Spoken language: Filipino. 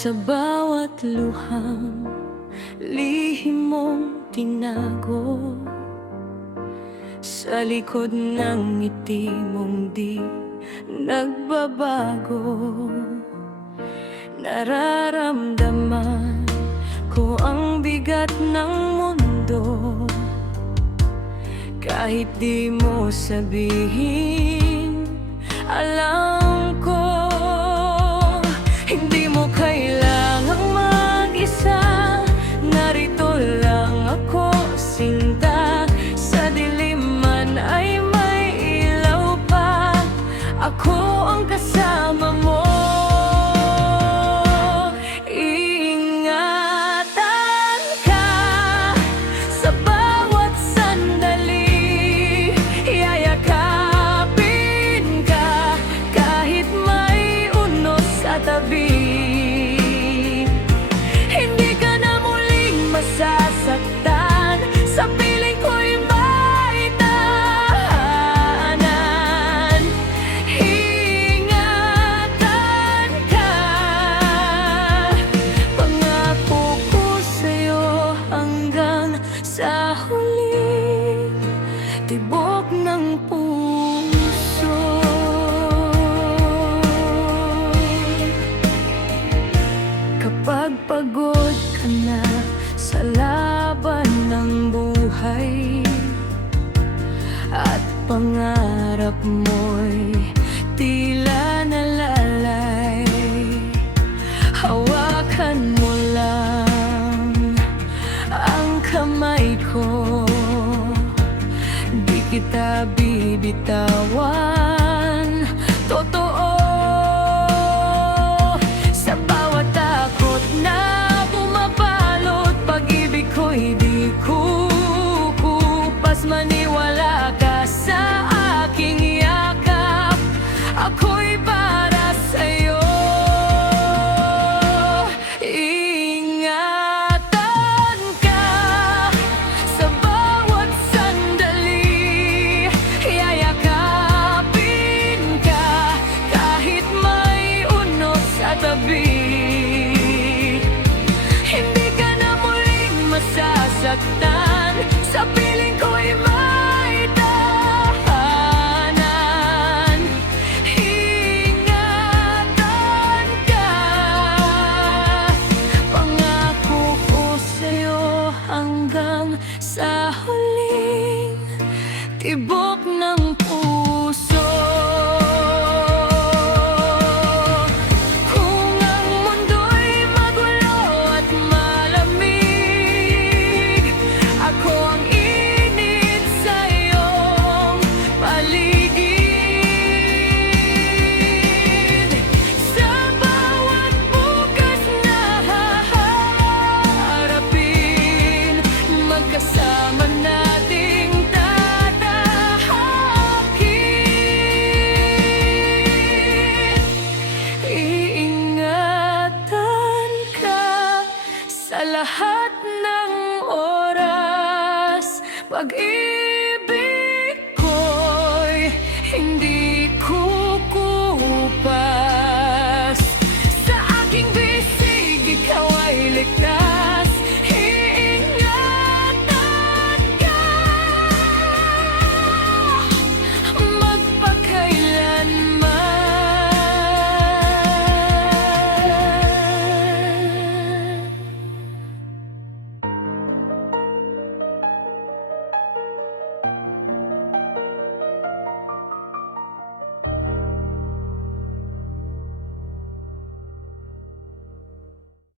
Sa bawat luhang lihim mong tinago, sa likod ng ngiti mong di nagbabago, nararamdaman ko ang bigat ng mundo. Kahit di mo sabihin, alam ko, hindi mo kailangang mag-isa. Narito lang ako, sinta. Sa dilim man ay may ilaw pa. Ako ang kasama mo. Ingatan ka sa bawat sandali. Yayakapin ka kahit may unos sa tabi. Hindi ka na muling masasaktan. Sa piling ko'y may tahanan. Ingatan ka. Pangako ko sa'yo hanggang sa huli. Tibok ng puso. Kapag pagod ka na sa laban ng buhay at pangarap mo'y tila nalalay, hawakan mo lang ang kamay ko. Di kita bibitawan, totoo. Sa bawat takot na pumapalot, pag-ibig ko'y di kukupas. Maniwala ka sa aking yakap, ako'y para sa'yo. Ingatan ka sa bawat sandali. Yayakapin ka kahit may unos sa tabi. Hindi ka na muling masasaktan. Sa piling ko'y may tahanan. Ingatan ka. Pangako ko sa'yo hanggang sa huling tibok ng puso. Kung ang mundo'y magulo at malamig, ako ang init sa iyong paligid. Sa bawat bukas na haharapin, magkasama nating tatahakin. Iingatan ka sa lahat ng oras. Pag